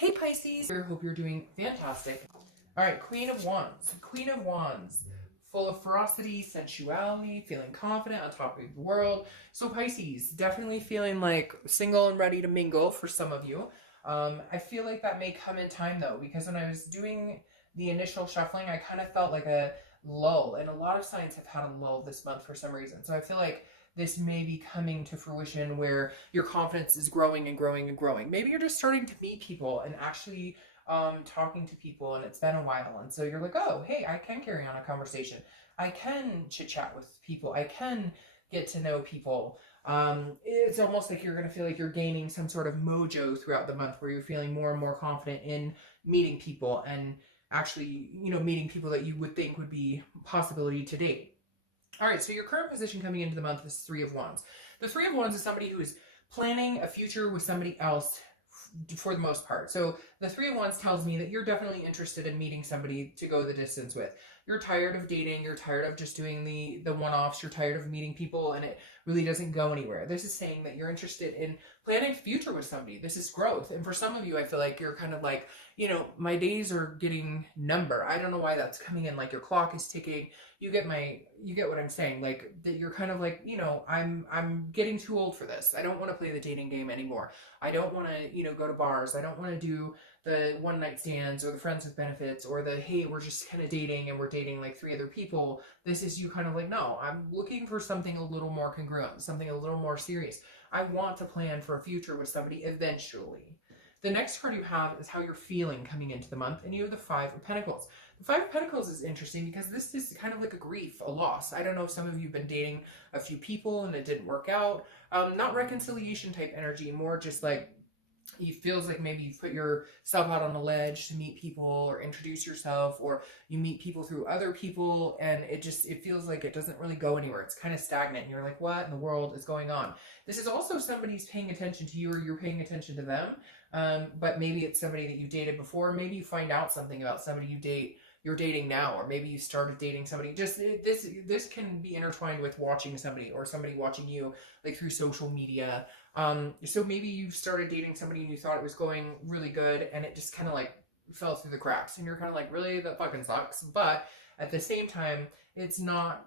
Hey Pisces, I hope you're doing fantastic. All right, Queen of Wands. Queen of Wands, full of ferocity, sensuality, feeling confident, on top of the world. So Pisces, definitely feeling like single and ready to mingle for some of you. I feel like that may come in time though, because when I was doing the initial shuffling, I kind of felt like a lull, and a lot of signs have had a lull this month for some reason. So I feel like this may be coming to fruition where your confidence is growing and growing and growing. Maybe you're just starting to meet people and actually talking to people, and it's been a while. And so you're like, oh, hey, I can carry on a conversation. I can chit chat with people. I can get to know people. It's almost like you're going to feel like you're gaining some sort of mojo throughout the month where you're feeling more and more confident in meeting people and actually, meeting people that you would think would be a possibility to date. All right, so your current position coming into the month is Three of Wands. The Three of Wands is somebody who is planning a future with somebody else for the most part. So the Three of Wands tells me that you're definitely interested in meeting somebody to go the distance with. You're tired of dating. You're tired of just doing the one-offs. You're tired of meeting people and it really doesn't go anywhere. This is saying that you're interested in planning a future with somebody. This is growth. And for some of you, I feel like you're kind of like, my days are getting numbered. I don't know why that's coming in. Like your clock is ticking. You get what I'm saying. Like that you're kind of like, I'm getting too old for this. I don't want to play the dating game anymore. I don't want to, go to bars. I don't want to do the one night stands or the friends with benefits or the, hey, we're just kind of dating and we're dating like 3 other people. This is you kind of like, no, I'm looking for something a little more congruent, something a little more serious. I want to plan for a future with somebody eventually. The next card you have is how you're feeling coming into the month, and you have the Five of Pentacles. The Five of Pentacles is interesting because this is kind of like a grief, a loss. I don't know if some of you have been dating a few people and it didn't work out. Not reconciliation type energy, more just like it feels like maybe you put yourself out on a ledge to meet people or introduce yourself, or you meet people through other people and it feels like it doesn't really go anywhere. It's kind of stagnant and you're like, what in the world is going on? This is also somebody's paying attention to you or you're paying attention to them. But maybe it's somebody that you dated before. Maybe you find out something about somebody you're dating now, or maybe you started dating somebody. This can be intertwined with watching somebody or somebody watching you like through social media. So maybe you started dating somebody and you thought it was going really good and it just kind of like fell through the cracks and you're kind of like, really, that fucking sucks. But at the same time, it's not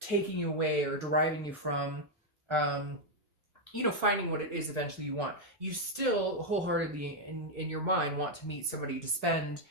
taking you away or deriving you from finding what it is eventually you want. You still wholeheartedly in your mind want to meet somebody to spend,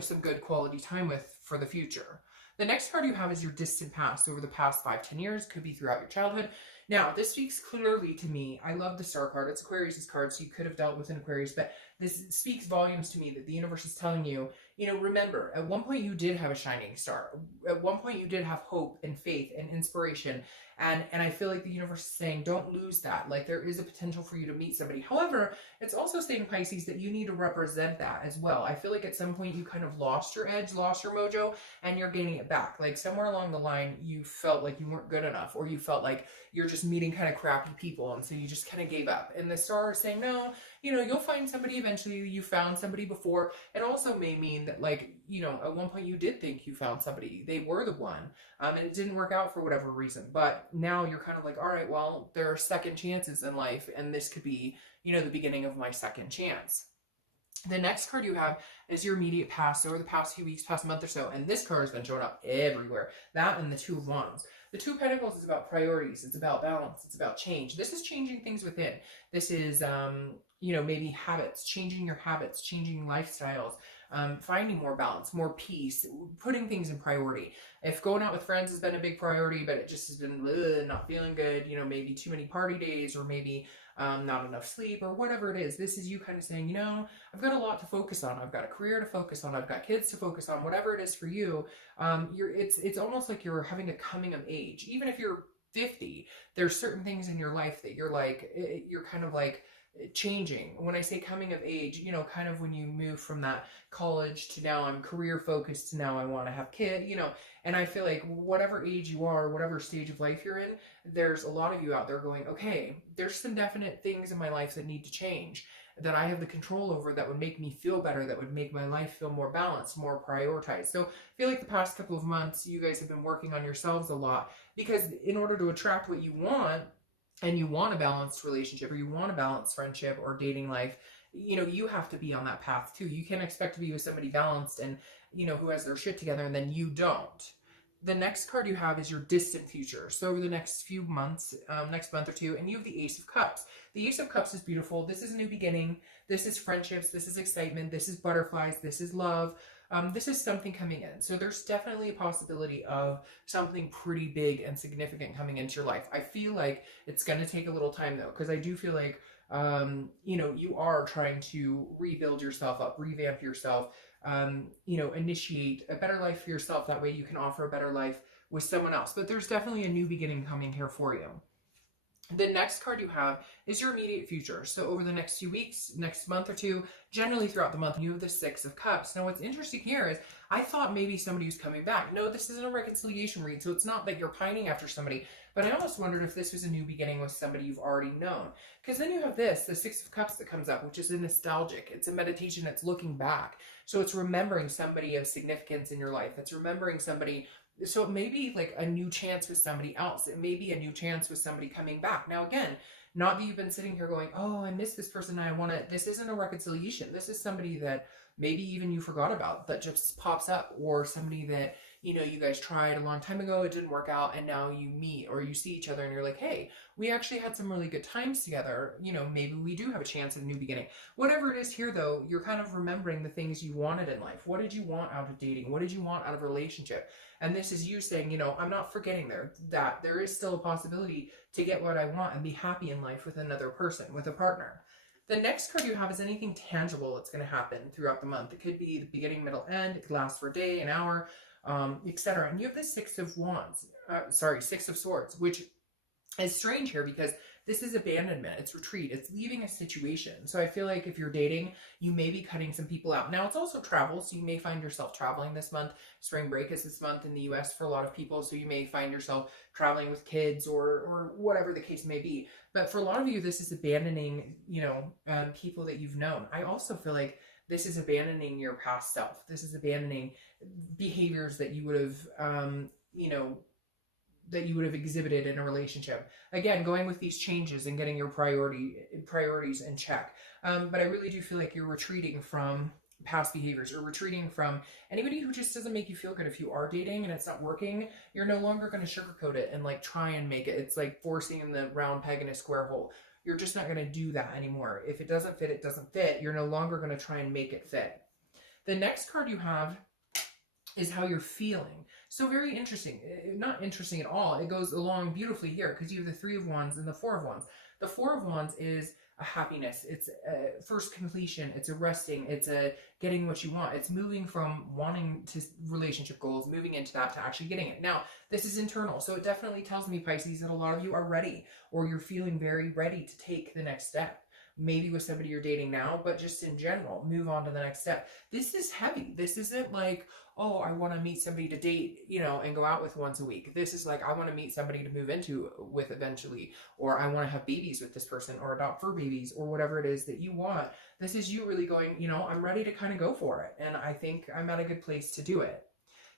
some good quality time with for the future. The next card you have is your distant past, over the past 5-10 years, could be throughout your childhood. Now, this speaks clearly to me. I love the Star card. It's Aquarius's card, so you could have dealt with an Aquarius, but this speaks volumes to me that the universe is telling you, remember, at one point you did have a shining star. At one point you did have hope and faith and inspiration. And I feel like the universe is saying, don't lose that. Like, there is a potential for you to meet somebody. However, it's also saying, Pisces, that you need to represent that as well. I feel like at some point you kind of lost your edge, lost your mojo, and you're gaining it back. Like, somewhere along the line, you felt like you weren't good enough, or you felt like you're just meeting kind of crappy people, and so you just kind of gave up. And the star is saying, no, you'll find somebody eventually. You found somebody before. It also may mean that, like, at one point you did think you found somebody. They were the one. And it didn't work out for whatever reason. But now you're kind of like, all right, well, there are second chances in life, and this could be, the beginning of my second chance. The next card you have is your immediate past, over the past few weeks, past month or so, and this card has been showing up everywhere. That and the Two of Wands. The Two of Pentacles is about priorities. It's about balance. It's about change. This is changing things within. This is, maybe habits, changing your habits, changing lifestyles, finding more balance, more peace, putting things in priority. If going out with friends has been a big priority, but it just has been not feeling good, maybe too many party days, or maybe not enough sleep, or whatever it is, this is you kind of saying, I've got a lot to focus on. I've got a career to focus on. I've got kids to focus on. Whatever it is for you, it's almost like you're having a coming of age. Even if you're 50, there's certain things in your life that you're like, you're kind of like changing. When I say coming of age, kind of when you move from that college to now I'm career focused to now I want to have kids, and I feel like whatever age you are, whatever stage of life you're in, there's a lot of you out there going, okay, there's some definite things in my life that need to change, that I have the control over, that would make me feel better, that would make my life feel more balanced, more prioritized. So I feel like the past couple of months, you guys have been working on yourselves a lot, because in order to attract what you want, and you want a balanced relationship, or you want a balanced friendship or dating life, you know, you have to be on that path too. You can't expect to be with somebody balanced and, you know, who has their shit together and then you don't. The next card you have is your distant future. So over the next few months, next month or two, and you have the Ace of Cups. The Ace of Cups is beautiful. This is a new beginning. This is friendships. This is excitement. This is butterflies. This is love. This is something coming in. So there's definitely a possibility of something pretty big and significant coming into your life. I feel like it's going to take a little time though, because I do feel like, you know, you are trying to rebuild yourself up, revamp yourself, you know, initiate a better life for yourself. That way you can offer a better life with someone else. But there's definitely a new beginning coming here for you. The next card you have is your immediate future. So over the next few weeks, next month or two, generally throughout the month, you have the Six of Cups. Now what's interesting here is I thought maybe somebody was coming back. No, this isn't a reconciliation read. So it's not that you're pining after somebody, but I almost wondered if this was a new beginning with somebody you've already known. Because then you have this, the Six of Cups that comes up, which is a nostalgic. It's a meditation. It's looking back. So it's remembering somebody of significance in your life. It's remembering somebody. So it may be like a new chance with somebody else. It may be a new chance with somebody coming back. Now, again, not that you've been sitting here going, oh, I miss this person. I want to, this isn't a reconciliation. This is somebody that maybe even you forgot about that just pops up, or somebody that, you know, you guys tried a long time ago, it didn't work out, and now you meet or you see each other and you're like, hey, we actually had some really good times together. You know, maybe we do have a chance at a new beginning. Whatever it is here, though, you're kind of remembering the things you wanted in life. What did you want out of dating? What did you want out of a relationship? And this is you saying, you know, I'm not forgetting that there is still a possibility to get what I want and be happy in life with another person, with a partner. The next card you have is anything tangible that's going to happen throughout the month. It could be the beginning, middle, end. It could last for a day, an hour, etc. And you have the Six of Swords, which is strange here because this is abandonment. It's retreat. It's leaving a situation. So I feel like if you're dating, you may be cutting some people out. Now it's also travel. So you may find yourself traveling this month. Spring break is this month in the US for a lot of people. So you may find yourself traveling with kids or whatever the case may be. But for a lot of you, this is abandoning, you know, people that you've known. I also feel like this is abandoning your past self. This is abandoning behaviors that you would have, you know, that you would have exhibited in a relationship. Again, going with these changes and getting your priorities in check. But I really do feel like you're retreating from past behaviors, or retreating from anybody who just doesn't make you feel good. If you are dating and it's not working, you're no longer going to sugarcoat it and like try and make it. It's like forcing the round peg in a square hole. You're just not going to do that anymore. If it doesn't fit, it doesn't fit. You're no longer going to try and make it fit. The next card you have is how you're feeling. So very interesting. Not interesting at all. It goes along beautifully here because you have the Three of Wands and the Four of Wands. The Four of Wands is a happiness. It's a first completion. It's a resting. It's a getting what you want. It's moving from wanting to relationship goals, moving into that to actually getting it. Now, this is internal. So it definitely tells me, Pisces, that a lot of you are ready, or you're feeling very ready to take the next step. Maybe with somebody you're dating now, but just in general, move on to the next step. This is heavy. This isn't like, oh, I want to meet somebody to date, you know, and go out with once a week. This is like, I want to meet somebody to move into with eventually, or I want to have babies with this person, or adopt fur babies, or whatever it is that you want. This is you really going, you know, I'm ready to kind of go for it. And I think I'm at a good place to do it.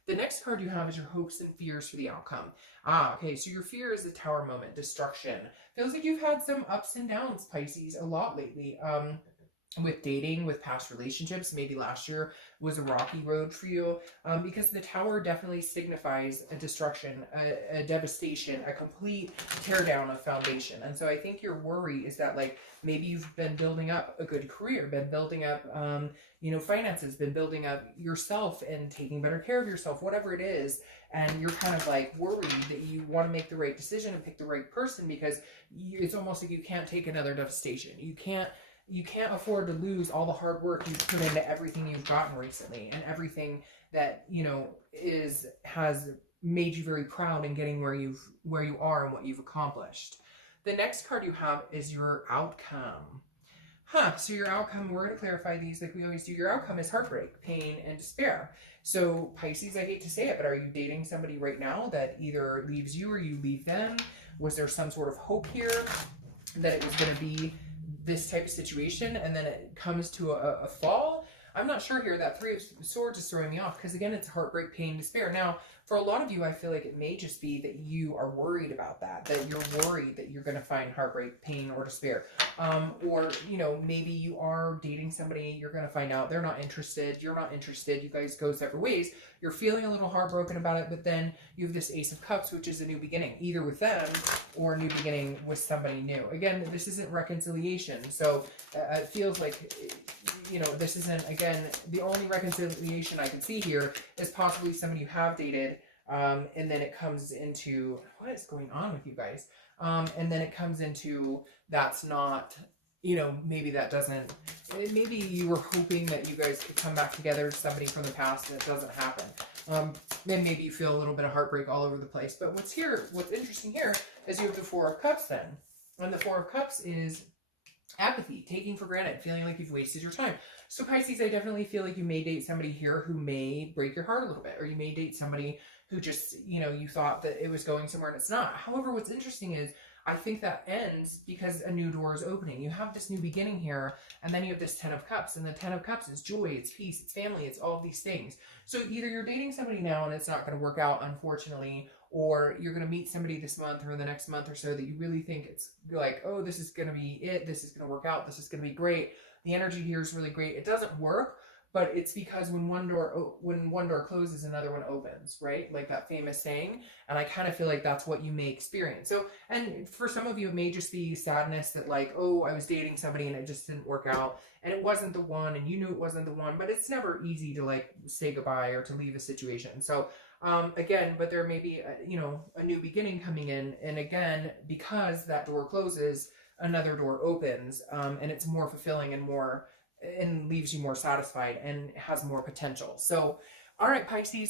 The next card you have is your hopes and fears for the outcome. Okay, so your fear is the Tower moment, destruction. Feels like you've had some ups and downs, Pisces, a lot lately. With dating, with past relationships. Maybe last year was a rocky road for you, because the Tower definitely signifies a destruction, a devastation, a complete teardown of foundation. And so I think your worry is that, like, maybe you've been building up a good career, been building up, you know, finances, been building up yourself and taking better care of yourself, whatever it is. And you're kind of like worried that you want to make the right decision and pick the right person, because it's almost like you can't take another devastation. You can't afford to lose all the hard work you've put into everything you've gotten recently, and everything that, you know, has made you very proud in getting where you are and what you've accomplished. The next card you have is your outcome. So your outcome, we're going to clarify these like we always do. Your outcome is heartbreak, pain, and despair. So Pisces, I hate to say it, but are you dating somebody right now that either leaves you or you leave them? Was there some sort of hope here that it was going to be this type of situation, and then it comes to a fall? I'm not sure here. That Three of Swords is throwing me off because, again, it's heartbreak, pain, despair. Now, For a lot of you, I feel like it may just be that you are worried about that you're worried that you're going to find heartbreak, pain, or despair. Or, you know, maybe you are dating somebody, you're going to find out they're not interested, you're not interested, you guys go separate ways, you're feeling a little heartbroken about it, but then you have this Ace of Cups, which is a new beginning, either with them or a new beginning with somebody new. Again, this isn't reconciliation, so it feels like, you know, this isn't, again, the only reconciliation I can see here is possibly somebody you have dated, and then it comes into, what is going on with you guys? And then it comes into, that's not, you know, maybe that doesn't, maybe you were hoping that you guys could come back together, somebody from the past, and it doesn't happen. Then maybe you feel a little bit of heartbreak all over the place. But what's interesting here is you have the Four of Cups then. And the Four of Cups is apathy, taking for granted, feeling like you've wasted your time. So Pisces, I definitely feel like you may date somebody here who may break your heart a little bit, or you may date somebody who just, you know, you thought that it was going somewhere and it's not. However, what's interesting is I think that ends because a new door is opening. You have this new beginning here, and then you have this Ten of Cups, and the Ten of Cups is joy, it's peace, it's family, it's all of these things. So either you're dating somebody now and it's not going to work out, unfortunately, or you're going to meet somebody this month or the next month or so that you really think it's like, oh, this is going to be it, this is going to work out, this is going to be great. The energy here is really great. It doesn't work, but it's because when one door closes, another one opens, right? Like that famous saying. And I kind of feel like that's what you may experience. So, and for some of you, it may just be sadness that like, oh, I was dating somebody and it just didn't work out and it wasn't the one and you knew it wasn't the one, but it's never easy to like say goodbye or to leave a situation. So, again, but there may be, you know, a new beginning coming in. And again, because that door closes, another door opens, and it's more fulfilling and more, and leaves you more satisfied and has more potential. So, all right, Pisces,